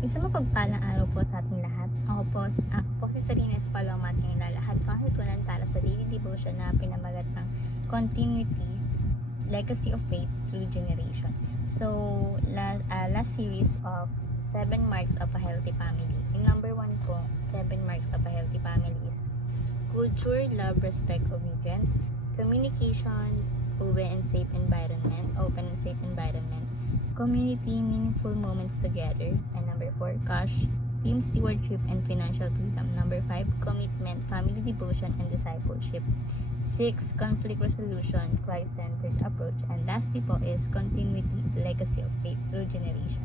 Isang mapagpalang araw po sa ating lahat. Ako po si Sarina Espalo ang ating ilalahad ko ang lipunan para sa daily devotion na pinamagat ng Continuity, Legacy of Faith through Generation. So, last series of 7 marks of a healthy family. Yung number 1 po, 7 marks of a healthy family is culture, love, respect, obedience, communication, open and safe environment, community, meaningful moments together, and number 4, cash, team stewardship and financial freedom. Number 5, commitment, family devotion and discipleship. 6, conflict resolution, Christ-centered approach. And lastly po is continuity, legacy of faith through generation.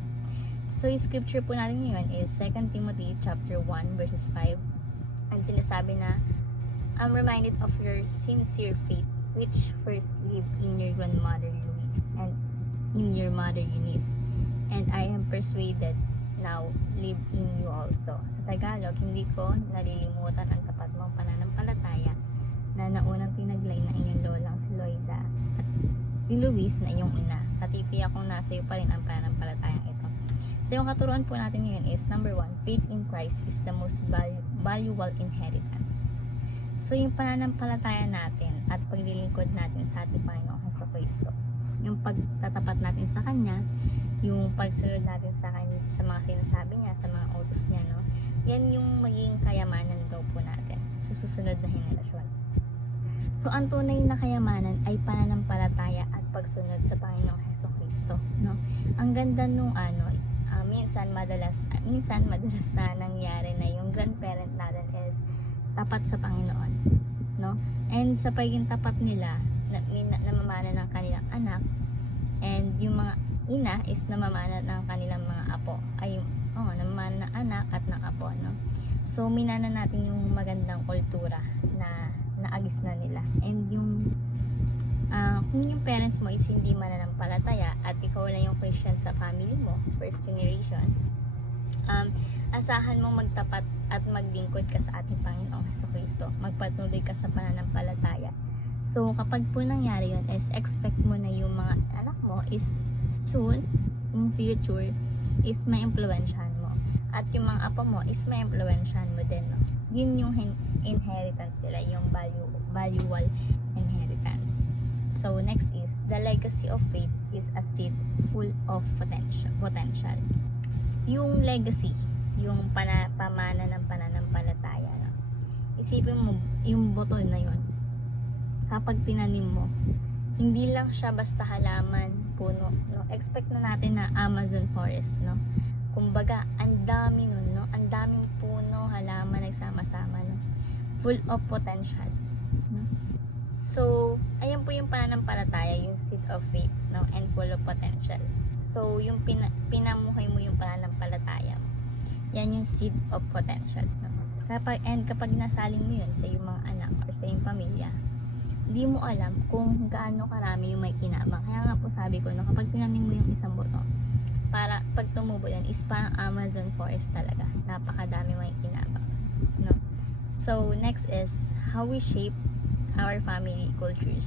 So, yung scripture po natin ngayon is 2 Timothy chapter 1 verses 5. And sinasabi na, I'm reminded of your sincere faith, which first lived in your grandmother Louise and in your mother Eunice, and I am persuaded now live in you also. Sa Tagalog, hindi ko nalilimutan ang tapat mong pananampalataya na naunang tinaglay ng iyong lolang si Loida at ni Luis na iyong ina. Natitiyak kong nasa iyo pa rin ang pananampalatayang ito. So yung katuruan po natin ngayon is number 1, faith in Christ is the most valuable inheritance. So yung pananampalataya natin at paglilingkod natin sa ating Panginoong Jesucristo, yung pagtatapat natin sa Kanya, yung pagsunod natin sa Kanya, sa mga sinasabi niya, sa mga utos niya, no? Yan yung magiging kayamanan daw po natin sa susunod na henerasyon. So, ang tunay na kayamanan ay pananampalataya at pagsunod sa Panginoong Jesucristo, no? Ang ganda nung minsan madalas na nangyari na yung grandparent natin is tapat sa Panginoon, no? And sa pagiging tapat nila, namamana ng kanilang anak, and yung mga ina is namamana ng kanilang mga apo, namamana ng anak at ng apo, no? So minana natin yung magandang kultura na naagis na nila. And yung kung yung parents mo is hindi mananampalataya at ikaw lang yung Christian sa family mo, first generation, asahan mong magtapat at maglingkod ka sa ating Panginoong Jesucristo. Magpatuloy ka sa pananampalataya. So, kapag po nangyari yun, is expect mo na yung mga anak mo is soon, in future, is may influensyahan mo. At yung mga apo mo is may influensyahan mo din, no? Yun yung inheritance nila, yung valuable inheritance. So, next is, the legacy of faith is a seed full of potential. Yung legacy, yung pamana ng pananampalataya, no? Isipin mo, yung buto na yun, kapag tinanim mo, hindi lang siya basta halaman, puno, no? Expect na natin na Amazon forest, no? Kumbaga, ang dami nun, no? Ang daming puno, halaman, nagsama-sama, no? Full of potential, no? So, ayan po yung pananampalataya, yung seed of faith, no? And full of potential. So, yung pinamuhay mo yung pananampalataya mo, yan yung seed of potential, no? Kapag nasaling mo yun sa iyong mga anak or sa iyong pamilya, hindi mo alam kung gaano karami yung may kinabang. Kaya nga po sabi ko, no, kapag tinanim mo yung isang buto, para pag tumubo yan is parang Amazon forest talaga. Napakadami may kinabang, no? So, next is how we shape our family culture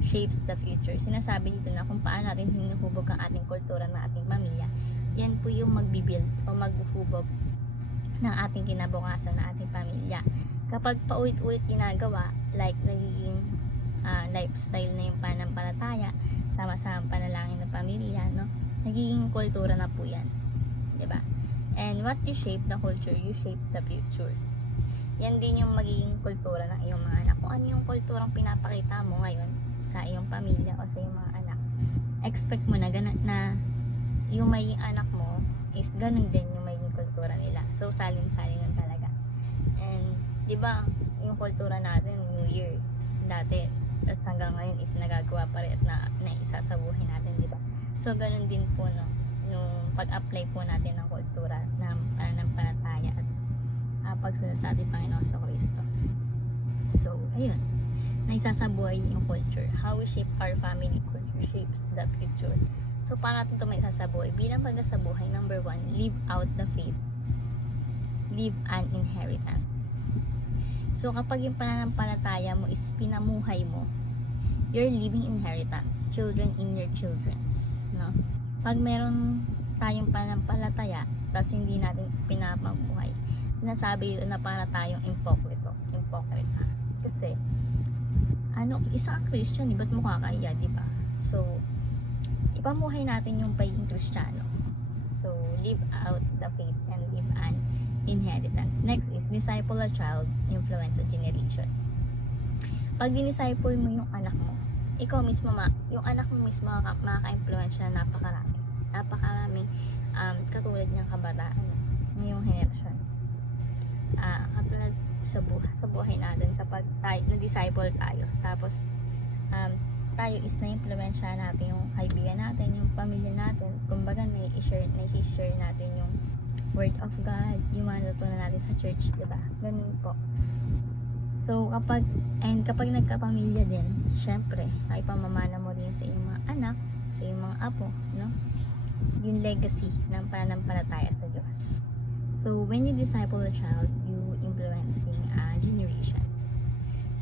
shapes the future. Sinasabi dito na kung paano natin hinuhubog ang ating kultura ng ating pamilya. Yan po yung magbibuild o maghuhubog ng ating kinabukasan ng ating pamilya. Kapag paulit-ulit ginagawa, like nagiging lifestyle na yung pananampalataya, sama-sama panalangin ng pamilya, no? Nagiging kultura na po yan, diba? And what you shape the culture, you shape the future. Yan din yung magiging kultura ng iyong mga anak. Kung ano yung kulturang pinapakita mo ngayon sa iyong pamilya o sa iyong mga anak, expect mo na yung may anak mo is ganun din yung magiging kultura nila. So, salin-salin yun talaga. And, di ba, yung kultura natin, New Year, dati, tapos hanggang ngayon is nagagawa pa rin at naisa sa buhay natin, di ba? So, ganun din po, no, nung pag-apply po natin ng kultura ng pananampalataya at pagsunod sa ating Panginoon sa Kristo. So, ayun, naisa sa buhay yung culture. How we shape our family culture shapes the future. So, paano natin ito may isa sa buhay? Bilang pagka sa buhay, number 1, live out the faith. Live an inheritance. So, kapag yung pananampalataya mo is pinamuhay mo, you're leaving inheritance, children in your children's, no? Pag meron tayong pananampalataya, tapos hindi natin pinapabuhay, sinasabi dito na para tayong impokrito. Kasi, isa kang Christian, ba't mo kakahiya, di ba? So, ipamuhay natin yung pagiging Kristiyano. So, live out the faith and live an inheritance. Next is, disciple a child, influence a generation. Pag dinisciple mo yung anak mo, ikaw mismo, yung anak mo mismo makaka-influence na napakaraming katulad ng kabataan ngayong henerasyon. Katulad sa buhay natin, kapag na-disciple tayo, tapos tayo is na-influensya natin yung kaibigan natin, yung pamilya natin, kumbaga na-share natin yung word of God, yung mga natutunan natin sa church, diba? Ganun po. So, kapag nagkapamilya din, syempre, ay pamamana mo rin sa iyong mga anak, sa iyong mga apo, no? Yung legacy ng pananampalataya sa Diyos. So, when you disciple a child, you influencing a generation.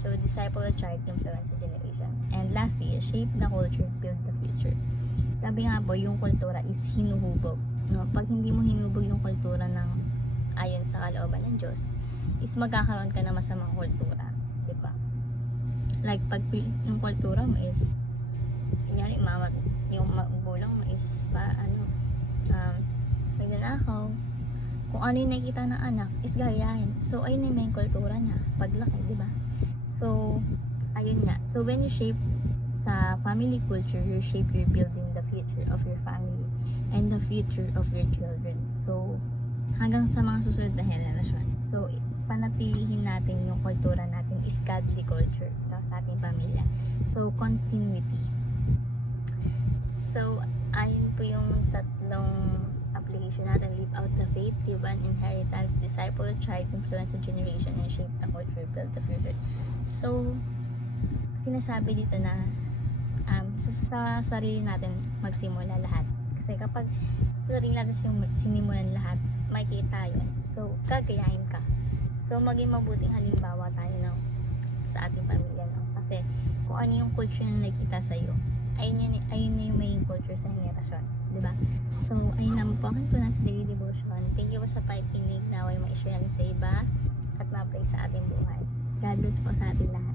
So, disciple a child, influence a generation. And lastly, shape the culture, build the future. Sabi nga po, yung kultura is hinuhubog. No? Pag hindi mo hinubog yung kultura ng ayon sa kalooban ng Diyos, is magkakaroon ka na masamang kultura, di ba? Like, pag yung kultura mo is, yung magulang mo is, nagnanakaw, kung ano yung nakikita ng anak, is gayahin. So, ayun yung main kultura niya, paglaki, di ba? So, ayun nga. So, when you shape sa family culture, you shape, you're building the future of your family and the future of your children. So, hanggang sa mga susunod na henerasyon. So, panatilihin natin yung kultura natin is godly culture sa ating pamilya. So, continuity. So, ayun po yung tatlong application natin. Live out the faith, live an inheritance, disciple a child, influence a generation, and shape the culture, build the future. So, sinasabi dito na sa sarili natin magsimula lahat. Kasi kapag sa sarili natin sinimulan lahat, makikita yun. So, gagayahin ka. So, maging mabuting halimbawa tayo sa ating pamilya. No? Kasi, kung ano yung culture na nakikita sa'yo, ayun na yung main culture sa henerasyon. Diba? So, ayun naman po ang tunay sa daily devotion. Thank you po sa pakikinig. Naway ma-share natin sa iba at ma-apply sa ating buhay. God bless po sa ating lahat.